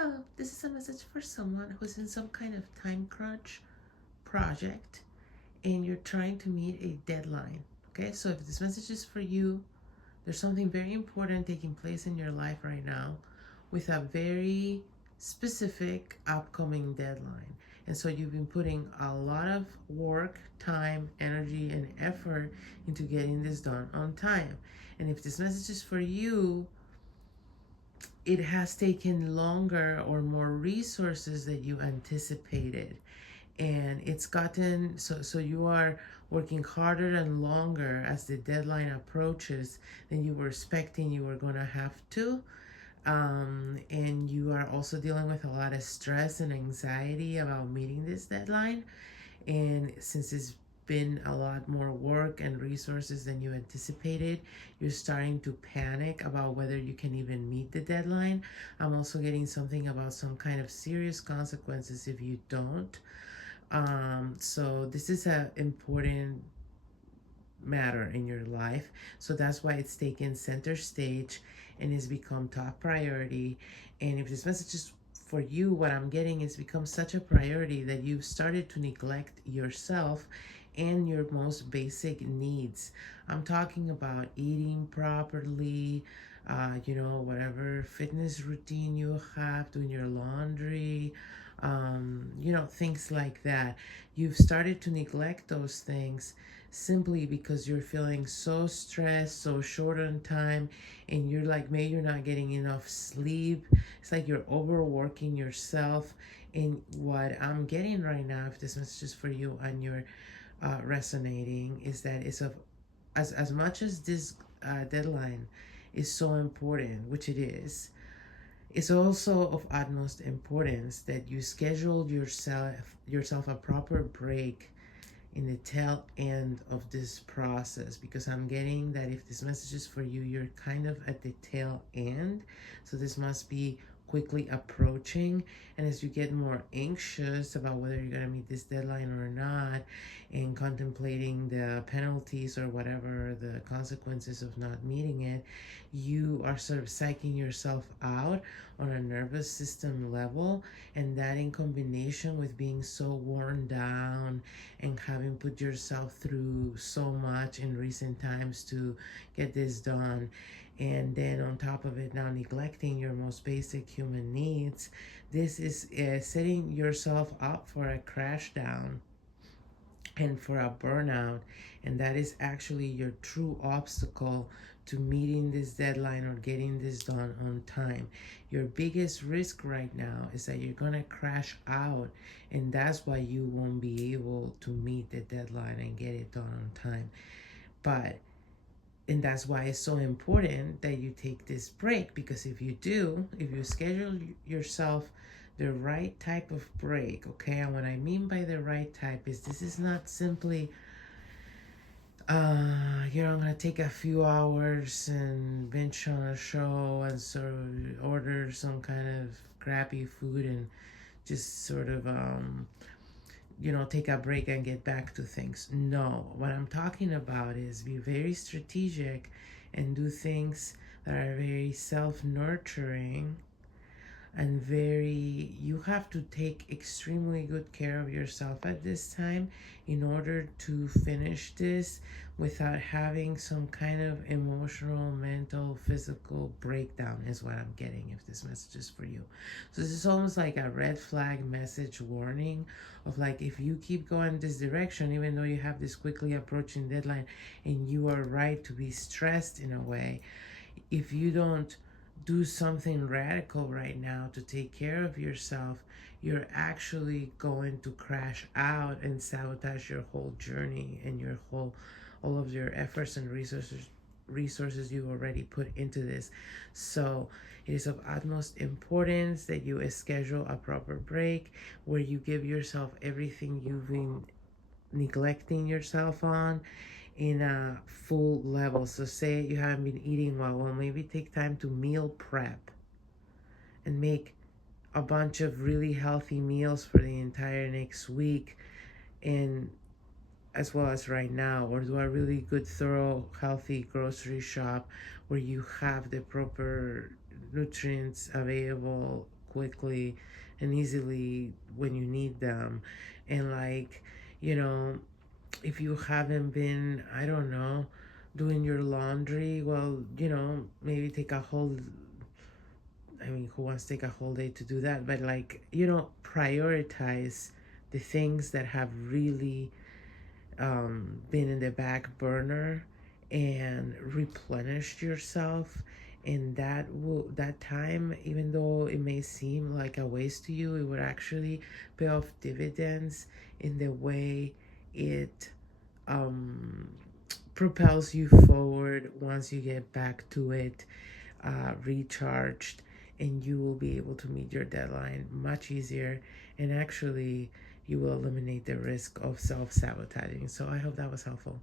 Hello, this is a message for someone who's in some kind of time crunch project and you're trying to meet a deadline. Okay, so if this message is for you, there's something very important taking place in your life right now with a very specific upcoming deadline. And so you've been putting a lot of work, time, energy, and effort into getting this done on time. And if this message is for you, it has taken longer or more resources than you anticipated, and it's gotten so you are working harder and longer as the deadline approaches than you were expecting you were going to have to, and you are also dealing with a lot of stress and anxiety about meeting this deadline. And since it's been a lot more work and resources than you anticipated, you're starting to panic about whether you can even meet the deadline. I'm also getting something about some kind of serious consequences if you don't. So this is an important matter in your life. So that's why it's taken center stage and has become top priority. And if this message is for you, what I'm getting is become such a priority that you've started to neglect yourself and your most basic needs. I'm talking about eating properly, whatever fitness routine you have, doing your laundry, things like that. You've started to neglect those things simply because you're feeling so stressed, so short on time, and you're like, maybe you're not getting enough sleep. It's like you're overworking yourself. And what I'm getting right now, if this message is for you and you're resonating, is that it's of as much as this deadline is so important, which it is. It's also of utmost importance that you schedule yourself a proper break in the tail end of this process, because I'm getting that if this message is for you, you're kind of at the tail end. So this must be quickly approaching, and as you get more anxious about whether you're going to meet this deadline or not, and contemplating the penalties or whatever the consequences of not meeting it, you are sort of psyching yourself out on a nervous system level. And that, in combination with being so worn down and having put yourself through so much in recent times to get this done, and then on top of it now neglecting your most basic human needs, this is setting yourself up for a crash down and for a burnout. And that is actually your true obstacle to meeting this deadline or getting this done on time. Your biggest risk right now is that you're going to crash out, and that's why you won't be able to meet the deadline and get it done on time. And that's why it's so important that you take this break, because if you do, if you schedule yourself the right type of break, okay? And what I mean by the right type is this is not simply, I'm gonna take a few hours and binge on a show and sort of order some kind of crappy food and just sort of, take a break and get back to things. No, what I'm talking about is be very strategic and do things that are very self-nurturing and you have to take extremely good care of yourself at this time in order to finish this without having some kind of emotional, mental, physical breakdown, is what I'm getting if this message is for you. So this is almost like a red flag message warning of like, if you keep going this direction, even though you have this quickly approaching deadline and you are right to be stressed in a way, if you don't do something radical right now to take care of yourself, you're actually going to crash out and sabotage your whole journey and all of your efforts and resources you already put into this. So it is of utmost importance that you schedule a proper break where you give yourself everything you've been neglecting yourself on in a full level. So say you haven't been eating well, maybe take time to meal prep and make a bunch of really healthy meals for the entire next week, and as well as right now, or do a really good, thorough, healthy grocery shop where you have the proper nutrients available quickly and easily when you need them. And like, you know, if you haven't been, I don't know, doing your laundry, well, you know, maybe take a whole, I mean, who wants to take a whole day to do that? But like, you know, prioritize the things that have really been in the back burner and replenished yourself. And that time, even though it may seem like a waste to you, it would actually pay off dividends in the way it um, propels you forward once you get back to it, recharged, and you will be able to meet your deadline much easier. And actually, you will eliminate the risk of self sabotaging. So I hope that was helpful.